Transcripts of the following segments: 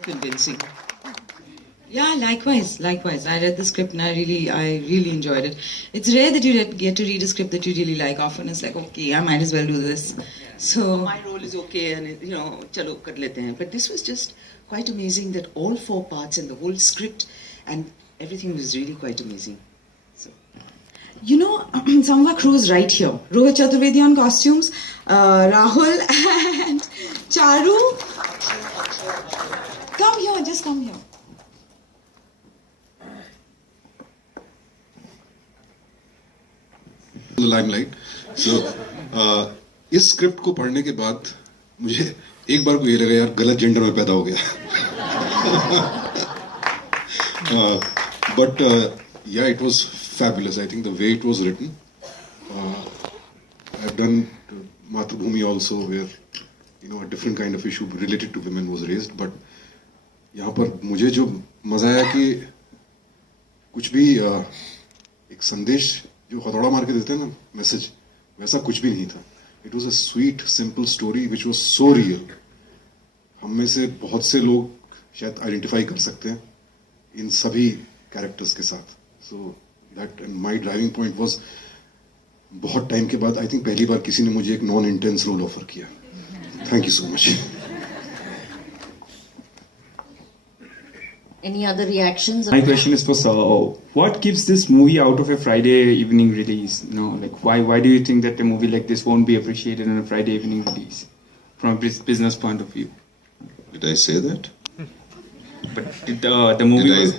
Convincing. Yeah, likewise. I read the script and I really enjoyed it. It's rare that you get to read a script that you really like. Often it's like, okay, I might as well do this. So my role is okay, and chalo kar lete hain. But this was just quite amazing that all 4 parts and the whole script and everything was really quite amazing. So, some of our crews right here. Rohit Chaturvedi on costumes, Rahul and Charu. Come here, just come here. Limelight इस script को पढ़ने के बाद मुझे एक बार को ये लगा यार गलत जेंडर में पैदा हो गया but yeah it was fabulous I think the way it was written I have done Matrubhoomi also where a different kind of issue related to women was raised but यहाँ पर मुझे जो मजा आया कि कुछ भी एक संदेश जो हथौड़ा मार के देते हैं ना मैसेज वैसा कुछ भी नहीं था it was a sweet simple story which was so real हम में से बहुत से लोग शायद आइडेंटिफाई कर सकते हैं इन सभी कैरेक्टर्स के साथ so that my driving point was बहुत टाइम के बाद आई थिंक पहली बार किसी ने मुझे एक नॉन इंटेंस रोल ऑफर किया thank you so much Any other reactions? My question is for Sir. What gives this movie out of a Friday evening release? Why do you think that a movie like this won't be appreciated in a Friday evening release from a business point of view? Did I say that? But the movie was...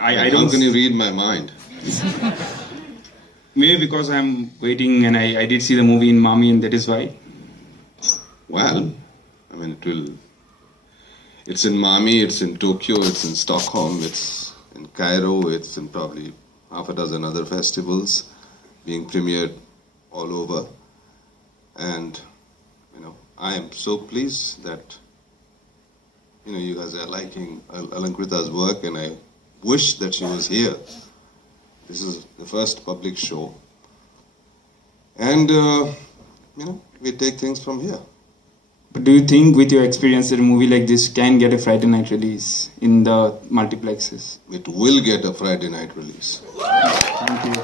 I don't... How can you read my mind? Maybe because I'm waiting and I did see the movie in Mami and that is why. Well, I mean, it's in Mami, it's in Tokyo, it's in Stockholm, it's in Cairo, it's in probably half a dozen other festivals being premiered all over. And, I am so pleased that, you guys are liking Alankrita's work and I wish that she was here. This is the first public show. And, we take things from here. But do you think with your experience that a movie like this can get a Friday night release in the multiplexes? It will get a Friday night release. Thank you.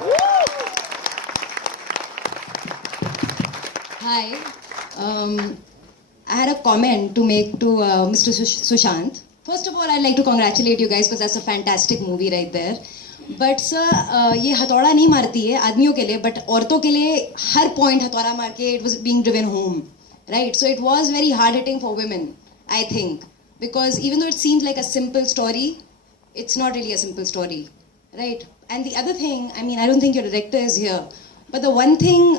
Hi. I had a comment to make to Mr. Sushant. First of all, I'd like to congratulate you guys because that's a fantastic movie right there. But sir, ये हथौड़ा नहीं मारती है आदमियों के लिए, but औरतों के लिए हर point हथौड़ा मार के it was being driven home. Right, so it was very hard-hitting for women, I think, because even though it seems like a simple story, it's not really a simple story, right? And the other thing, I mean, I don't think your director is here, but the one thing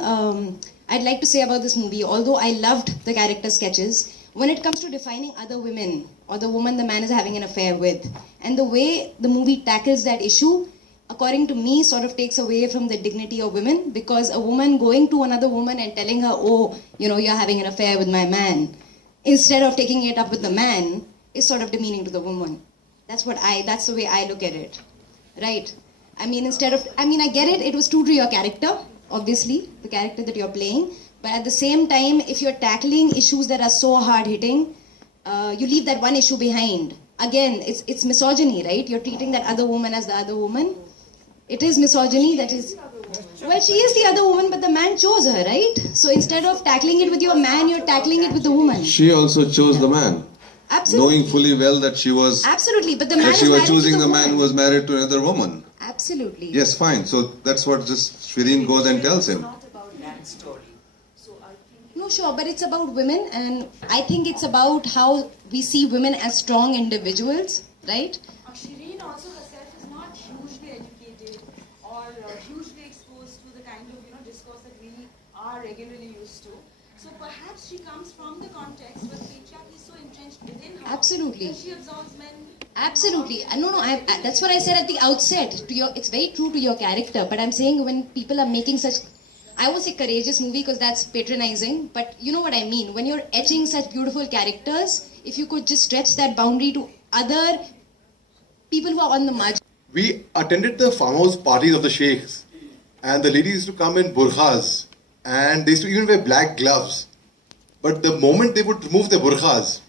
I'd like to say about this movie, although I loved the character sketches, when it comes to defining other women or the woman the man is having an affair with, and the way the movie tackles that issue, according to me, sort of takes away from the dignity of women, because a woman going to another woman and telling her, oh, you're having an affair with my man, instead of taking it up with the man, is sort of demeaning to the woman. That's the way I look at it, right? I mean, I get it, it was true to your character, obviously, the character that you're playing, but at the same time, if you're tackling issues that are so hard-hitting, you leave that one issue behind. Again, it's misogyny, right? You're treating that other woman as the other woman. It is misogyny, that is... Well, she is the other woman, but the man chose her, right? So instead of tackling it with your man, you're tackling it with the woman. She also chose the man. Absolutely. Knowing fully well that she was... Absolutely, but the man that she is was married choosing to the woman. man who was married to another woman. Absolutely. Yes, fine. So that's what just Shireen goes and tells him. It's not about that story. So I think... No, sure, but it's about women, and I think it's about how we see women as strong individuals, right? Shireen also herself is not hugely educated or hugely exposed to the kind of discourse that we are regularly used to. So perhaps she comes from the context where patriarchy is so entrenched within her. Absolutely. That she absorbs men. Absolutely. No. That's what I said at the outset. It's very true to your character, but I'm saying when people are making such, I won't say courageous movie because that's patronizing, but you know what I mean. When you're etching such beautiful characters, if you could just stretch that boundary to other people who are on the margin. We attended the farmhouse parties of the sheikhs, and the ladies used to come in burkhas, and they used to even wear black gloves. But the moment they would remove their burkhas,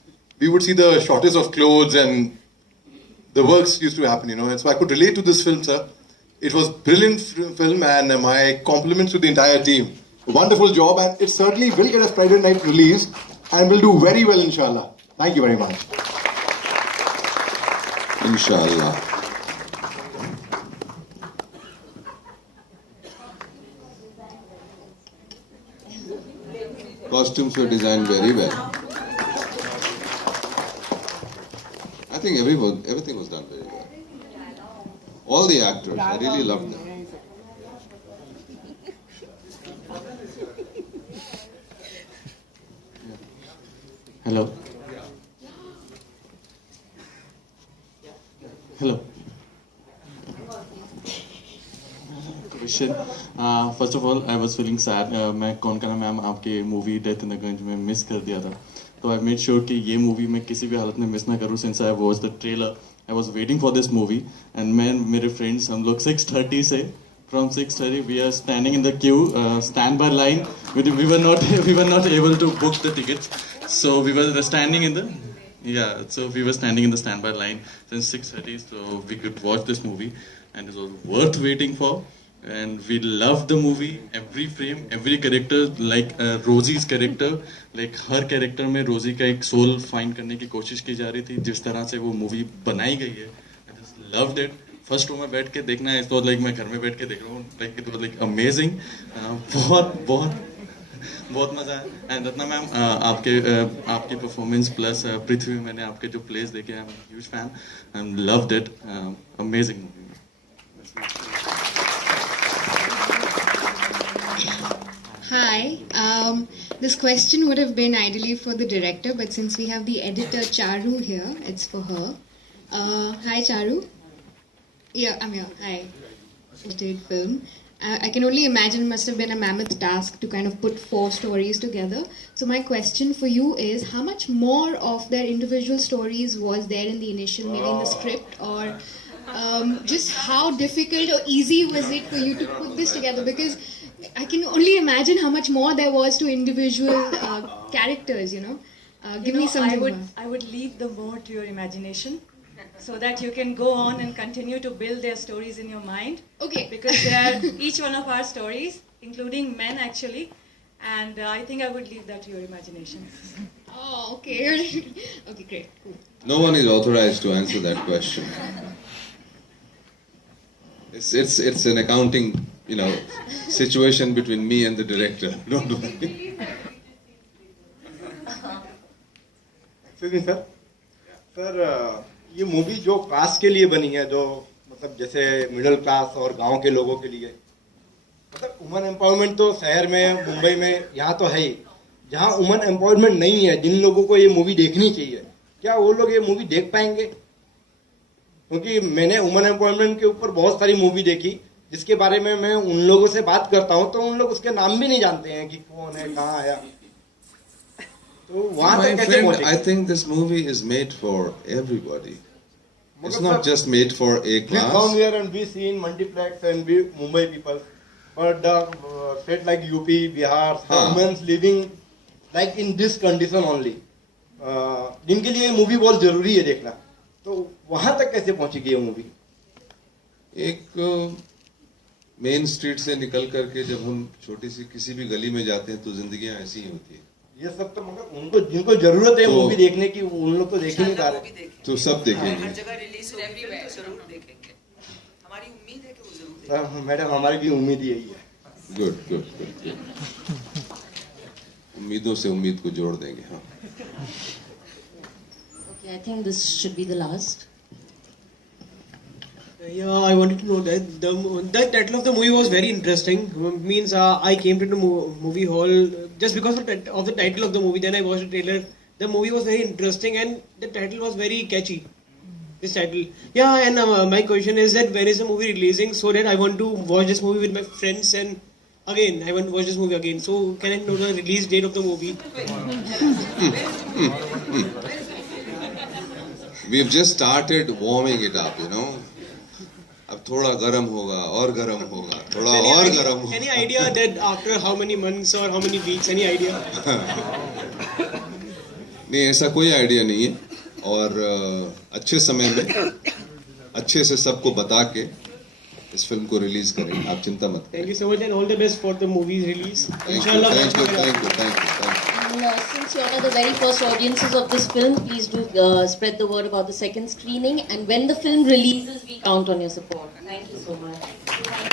we would see the shortage of clothes and the works used to happen, and so I could relate to this film, sir. It was brilliant film, and my compliments to the entire team. Wonderful job, and it certainly will get a Friday night release and will do very well, inshallah. Thank you very much. Inshallah. Costumes were designed very well. I think everything was done very well. All the actors, I really loved them. Hello. Hello. Question. First of all, I was feeling sad. मैं कौन करना ma'am आपके movie death in the गंज में miss कर दिया था. तो I made sure कि ये मूवी मैं किसी भी हालत में मिस ना करूँ. Since I watched the trailer, I was waiting for this movie. And मैं मेरे friends हम लोग 6:30 से from 6:30 we are standing in the queue, standby line. We were not able to book the tickets, so we were standing in the standby line since 6:30, so we could watch this movie, and it was worth waiting for. And we loved the movie, every frame, every character, like Rosie's character, like her character में रोजी का एक soul find करने की कोशिश की जा रही थी. जिस तरह से वो movie बनाई गई है, I just loved it. First row में बैठ के देखना है तो लाइक मैं घर में बैठ के देख रहा हूँ. Like it was like amazing. बहुत मजा है. एंड रत्ना मैम आपकी परफॉर्मेंस प्लस पृथ्वी में मैंने आपके जो प्लेस देखे, I am huge fan and loved it. Amazing movie. Hi. This question would have been ideally for the director, but since we have the editor Charu here, it's for her. Hi, Charu. Yeah, I'm here. Hi. State film. I can only imagine it must have been a mammoth task to kind of put 4 stories together. So my question for you is, how much more of their individual stories was there in the initial, maybe in the script, or just how difficult or easy was it for you to put this together? Because I can only imagine how much more there was to individual characters, Give me some. I would leave the more to your imagination, so that you can go on and continue to build their stories in your mind. Okay. Because they are each one of our stories, including men actually, and I think I would leave that to your imagination. Oh, okay. Okay, great. Cool. No one is authorized to answer that question. It's an accounting, situation between me and the director. Don't worry. Excuse me, sir. Sir, ये movie जो cast के लिए बनी है, जो मतलब जैसे middle class और गांव के लोगों के लिए, मतलब वुमन एम्पावरमेंट तो शहर में, मुंबई में यहाँ तो है ही. जहाँ वुमन एम्पावरमेंट नहीं है, जिन लोगों को ये मूवी देखनी चाहिए, क्या वो लोग ये मूवी देख पाएंगे? क्योंकि मैंने वुमन एम्पावरमेंट के ऊपर बहुत सारी मूवी देखी, जिसके बारे में मैं उन लोगों से बात करता हूँ तो उन लोग उसके नाम भी नहीं जानते हैं कि कौन है, कहाँ आया. तो वहाँ तक कैसे पहुँचे? I think this movie is made for everybody. It's not just made for a class. We come here and we see in multiplex and we Mumbai people, but state like UP, Bihar, women living like in this condition only. जिनके लिए movie बहुत जरूरी है देखना, तो वहाँ तक कैसे पहुँचेगी ये मूवी? एक मेन स्ट्रीट से निकल करके जब हम छोटी सी किसी भी गली में जाते हैं तो जिंदगियां ऐसी ही होती है. ये सब तो मगर उनको जिनको जरूरत है मूवी देखने की, उन लोग तो देख ही नहीं पा रहे. तो सब देखेंगे. हर जगह रिलीज होगी तो जरूर देखेंगे. हमारी उम्मीद है कि वो जरूर देखेंगे. मैडम, हमारी भी उम्मीद यही है. गुड. उम्मीदों से उम्मीद को जोड़ देंगे. हाँ. Okay, I think this should be the last. Yeah, I wanted to know that the title of the movie was very interesting. Means I came to the movie hall just because of the title of the movie. Then I watched the trailer. The movie was very interesting and the title was very catchy. This title. Yeah, and my question is that when is the movie releasing, so that I want to watch this movie with my friends, and again I want to watch this movie again. So can I know the release date of the movie? We've just started warming it up, अब थोड़ा गरम होगा और गरम होगा, थोड़ा और गरम होगा. Any idea that after how many months or how many weeks? Any idea? नहीं, ऐसा कोई आइडिया नहीं है, और अच्छे समय में अच्छे से सबको बता के इस फिल्म को रिलीज करें, आप चिंता मत करें. Thank you so much and all the best for the movie's release. Thank you, Inshallah. thank you, thank you, thank you, thank you. And, since you're one of the very first audiences of this film, please do spread the word about the second screening. And when the film releases, we count on your support. Thank you so much.